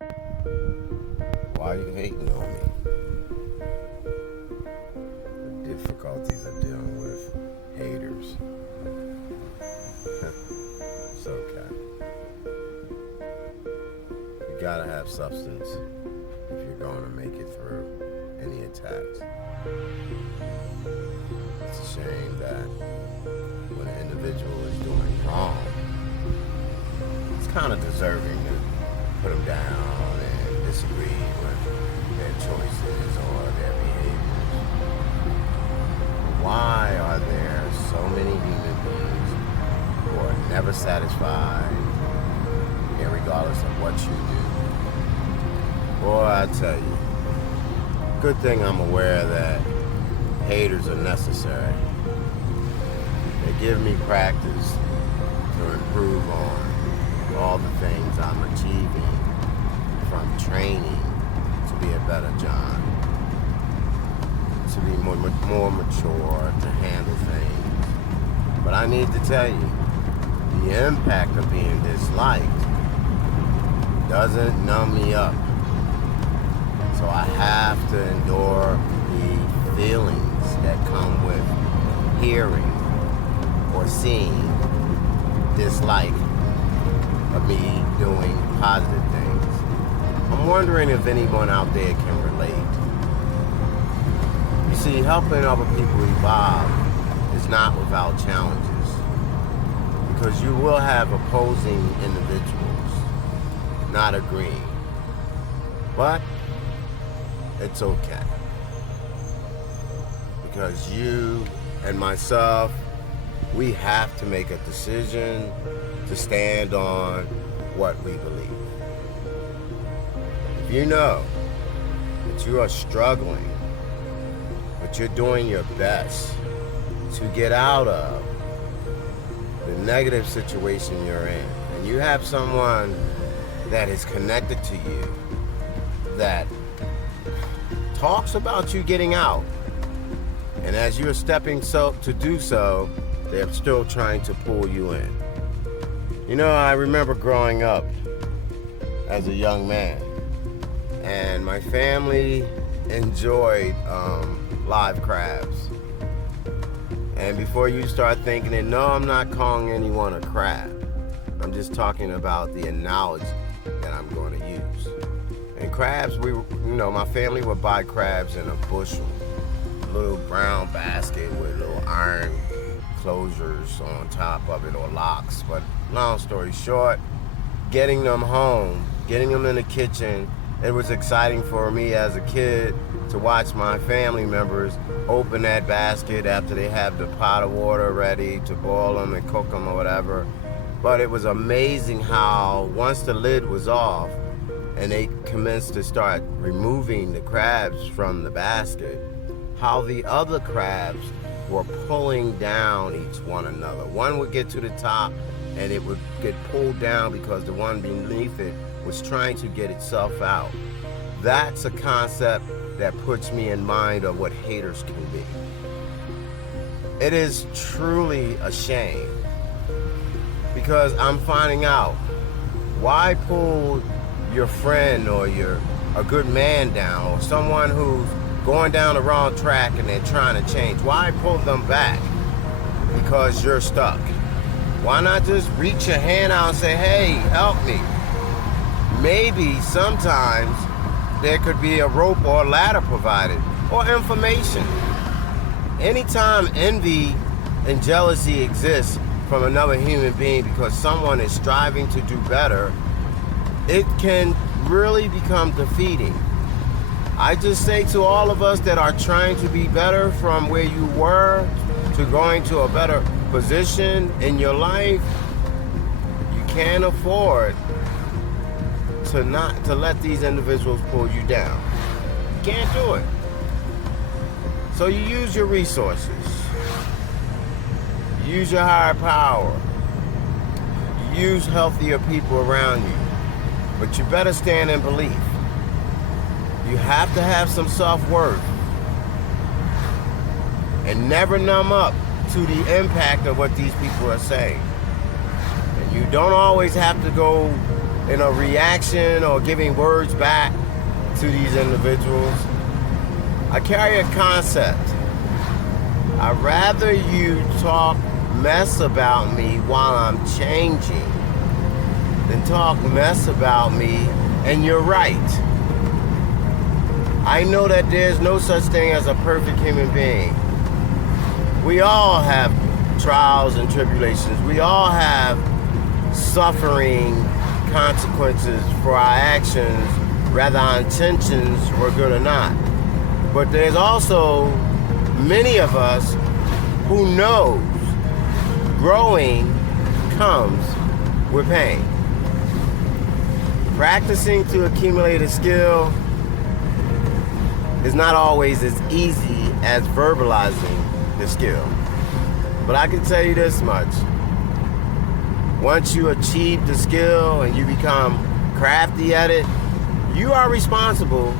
Why are you hating on me? The difficulties of dealing with haters. It's okay. You gotta have substance if you're going to make it through any attacks. It's a shame that when an individual is doing wrong, it's kind of deserving to put them down and disagree with their choices or their behaviors. Why are there so many human beings who are never satisfied, regardless of what you do? Boy, I tell you, good thing I'm aware that haters are necessary. They give me practice to improve on all the things I'm achieving from training to be a better John, to be more mature, to handle things. But I need to tell you, the impact of being disliked doesn't numb me up. So I have to endure the feelings that come with hearing or seeing dislike of me doing positive things. I'm wondering if anyone out there can relate. You see, helping other people evolve is not without challenges, because you will have opposing individuals not agreeing. But it's okay, because you and myself, we have to make a decision to stand on what we believe. If you know that you are struggling, but you're doing your best to get out of the negative situation you're in, and you have someone that is connected to you that talks about you getting out, and as you're stepping to do so, they're still trying to pull you in. You know, I remember growing up as a young man, and my family enjoyed live crabs. And before you start thinking it, no, I'm not calling anyone a crab. I'm just talking about the analogy that I'm going to use. And crabs, my family would buy crabs in a bushel, a little brown basket with little iron closures on top of it, or locks. But long story short, getting them home, getting them in the kitchen, it was exciting for me as a kid to watch my family members open that basket after they have the pot of water ready to boil them and cook them or whatever. But it was amazing how once the lid was off and they commenced to start removing the crabs from the basket, how the other crabs were pulling down each one another. One would get to the top and it would get pulled down because the one beneath it was trying to get itself out. That's a concept that puts me in mind of what haters can be. It is truly a shame, because I'm finding out, why pull your friend or a good man down, or someone who's going down the wrong track and they're trying to change? Why pull them back because you're stuck? Why not just reach your hand out and say, hey, help me? Maybe sometimes there could be a rope or a ladder provided, or information. Anytime envy and jealousy exists from another human being because someone is striving to do better, it can really become defeating. I just say to all of us that are trying to be better from where you were to going to a better position in your life, you can't afford to let these individuals pull you down. You can't do it. So you use your resources. You use your higher power. You use healthier people around you. But you better stand in belief. You have to have some self-worth. And never numb up to the impact of what these people are saying. And you don't always have to go in a reaction or giving words back to these individuals. I carry a concept. I'd rather you talk mess about me while I'm changing than talk mess about me and you're right. I know that there's no such thing as a perfect human being. We all have trials and tribulations. We all have suffering consequences for our actions, whether our intentions were good or not. But there's also many of us who knows growing comes with pain. Practicing to accumulate a skill is not always as easy as verbalizing the skill. But I can tell you this much. Once you achieve the skill and you become crafty at it, you are responsible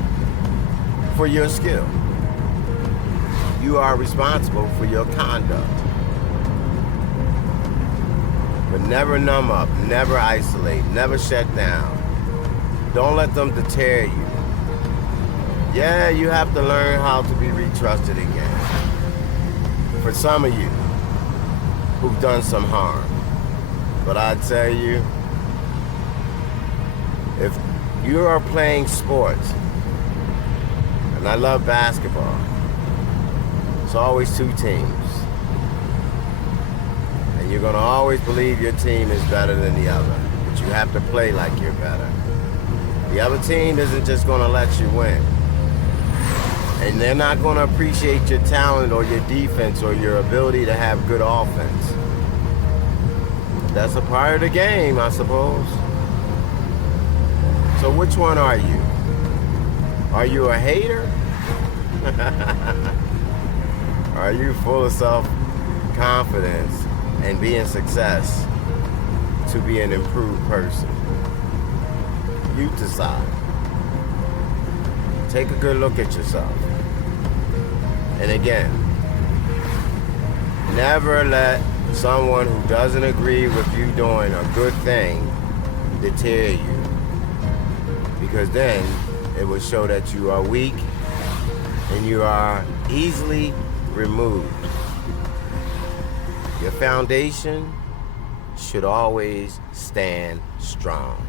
for your skill. You are responsible for your conduct. But never numb up, never isolate, never shut down. Don't let them deter you. Yeah, you have to learn how to be retrusted again. For some of you who've done some harm. But I tell you, if you are playing sports, and I love basketball, it's always two teams. And you're gonna always believe your team is better than the other, but you have to play like you're better. The other team isn't just gonna let you win. And they're not gonna appreciate your talent or your defense or your ability to have good offense. That's a part of the game, I suppose. So which one are you? Are you a hater? Are you full of self-confidence and being success to be an improved person? You decide. Take a good look at yourself. And again, never let someone who doesn't agree with you doing a good thing deter you. Because then it will show that you are weak and you are easily removed. Your foundation should always stand strong.